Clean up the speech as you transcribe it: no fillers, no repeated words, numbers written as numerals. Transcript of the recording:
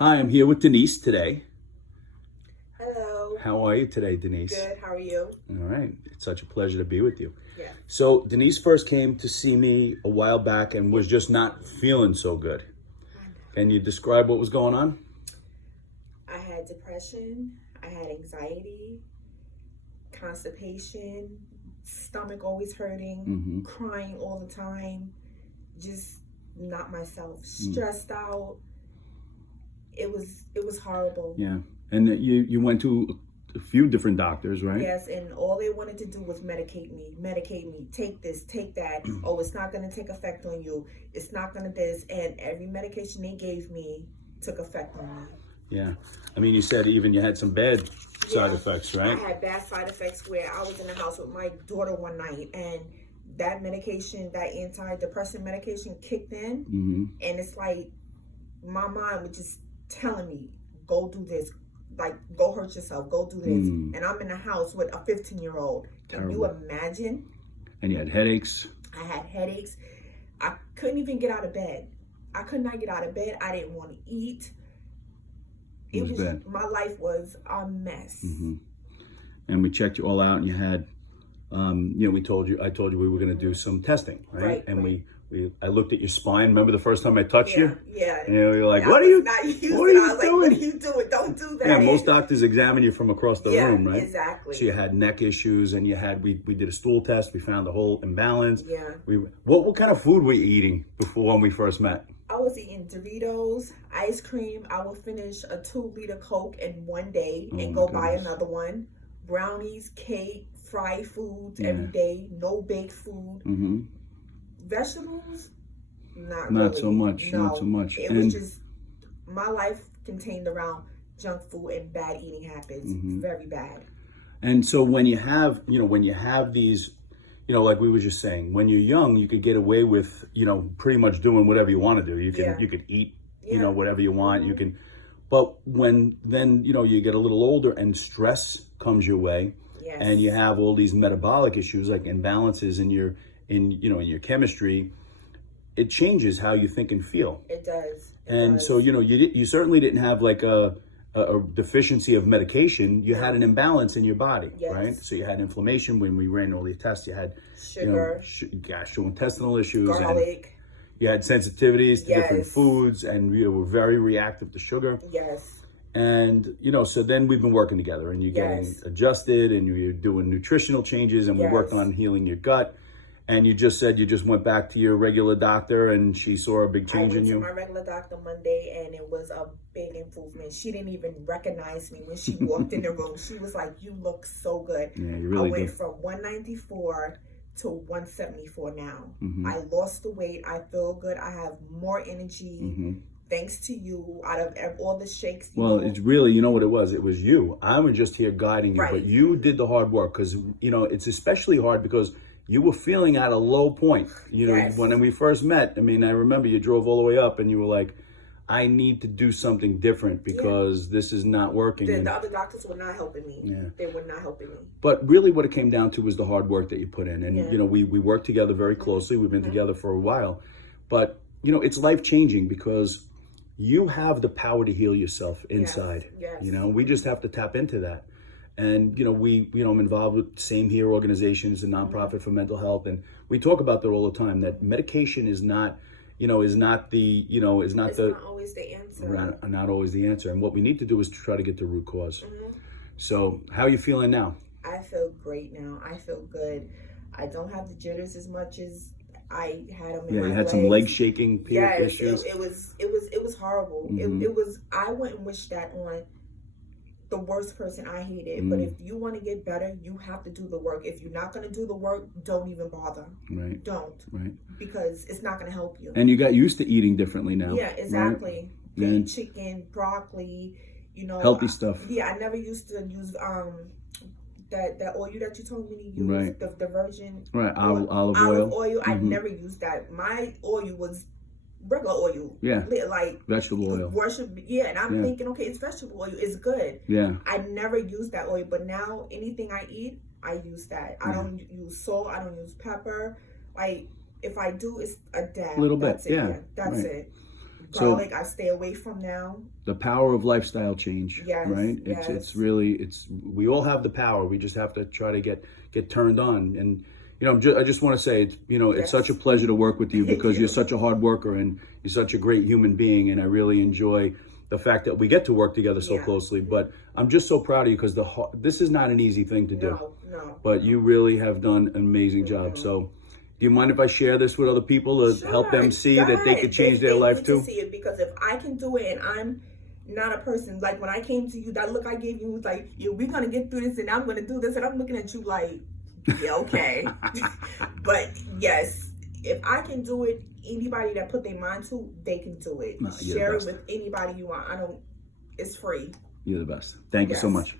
Hi, I'm here with Denise today. Hello. How are you today, Denise? Good. How are you? All right. It's such a pleasure to be with you. Yeah. So, Denise first came to see me a while back and was just not feeling so good. I know. Can you describe what was going on? I had depression. I had anxiety, constipation, stomach always hurting, crying all the time, just not myself, stressed out. It was horrible. Yeah. And you went to a few different doctors, right? Yes, and all they wanted to do was medicate me, take this, take that. Oh, it's not going to take effect on you. It's not going to this. And every medication they gave me took effect on me. Yeah. I mean, you said even you had some bad side effects, right? I had bad side effects where I was in the house with my daughter one night and that medication, that antidepressant medication kicked in. And it's like my mind was just telling me, go do this. Like, go hurt yourself, go do this. And I'm in the house with a 15-year-old. Can you imagine? And you had headaches? I had headaches. I couldn't even get out of bed. I could not get out of bed. I didn't want to eat. It was bad. My life was a mess. And we checked you all out, and you had, I told you we were going to do some testing, right? And I looked at your spine. Remember the first time I touched you? Yeah. And you were like, what are you doing? I was like, what are you doing? Don't do that. Yeah, most doctors examine you from across the room, right? Exactly. So you had neck issues, and we did a stool test. We found the whole imbalance. Yeah. What kind of food were you eating before when we first met? I was eating Doritos, ice cream. I would finish a 2-liter Coke in one day and go buy another one. Brownies, cake, fried foods every day. No baked food. Vegetables, not really. So much. No, not so much. It was just, my life contained around junk food and bad eating habits. Very bad. And so when you have these, like we were just saying, when you're young, you could get away with, pretty much doing whatever you want to do. You could eat, whatever you want. You can, but when then, you get a little older and stress comes your way, and you have all these metabolic issues like imbalances in your chemistry, it changes how you think and feel. It does. So, you certainly didn't have like a deficiency of medication. You had an imbalance in your body, right? So you had inflammation. When we ran all these tests, you had sugar, gastrointestinal issues, garlic. And you had sensitivities to different foods, and you were very reactive to sugar. And, so then we've been working together, and you're getting adjusted, and you're doing nutritional changes, and we worked on healing your gut. And you just said you just went back to your regular doctor, and she saw a big change in you. I went to my regular doctor Monday, and it was a big improvement. She didn't even recognize me when she walked in the room. She was like, you look so good. Yeah, you really I went do. from 194 to 174 now. I lost the weight. I feel good. I have more energy. Thanks to you, out of all the shakes. Well, it's really, you know what it was? It was you. I was just here guiding you, but you did the hard work because, it's especially hard because you were feeling at a low point. When we first met, I remember you drove all the way up and you were like, I need to do something different because this is not working. The other doctors were not helping me. They were not helping me. But really what it came down to was the hard work that you put in. And, we worked together very closely. We've been together for a while. But, it's life-changing because you have the power to heal yourself inside. We just have to tap into that. And, I'm involved with Same Here organizations, a nonprofit for mental health. And we talk about that all the time, that medication is not always the answer. Not always the answer. And what we need to do is try to get to root cause. So how are you feeling now? I feel great now. I feel good. I don't have the jitters as much as I had them in my you had legs. some leg shaking issues. It was horrible. It was. I wouldn't wish that on the worst person I hated. But if you want to get better, you have to do the work. If you're not going to do the work, don't even bother. Right. Don't. Right. Because it's not going to help you. And you got used to eating differently now. Yeah, exactly. Right? Chicken, broccoli, healthy stuff. I never used to use that oil that you told me to use, right. the virgin olive oil. I never used that. My oil was regular oil. Yeah. Like vegetable oil. And I'm thinking, okay, it's vegetable oil. It's good. Yeah. I never used that oil, but now anything I eat, I use that. I don't use salt. I don't use pepper. Like if I do, it's a dab. A little bit. That's it. Garlic, I stay away from now. The power of lifestyle change, right? It's really, we all have the power. We just have to try to get turned on. And, I just want to say, it's such a pleasure to work with you because you're such a hard worker and you're such a great human being. And I really enjoy the fact that we get to work together so closely. But I'm just so proud of you because this is not an easy thing to do. No. But you really have done an amazing job. So, do you mind if I share this with other people to help them see that they could change their life too? To see it, because if I can do it, and I'm not a person like when I came to you, that look I gave you was like, yeah, we're gonna get through this, and I'm gonna do this, and I'm looking at you like, yeah, okay. But yes, if I can do it, anybody that put their mind to, they can do it. Share it with anybody you want. It's free. You're the best. Thank you so much.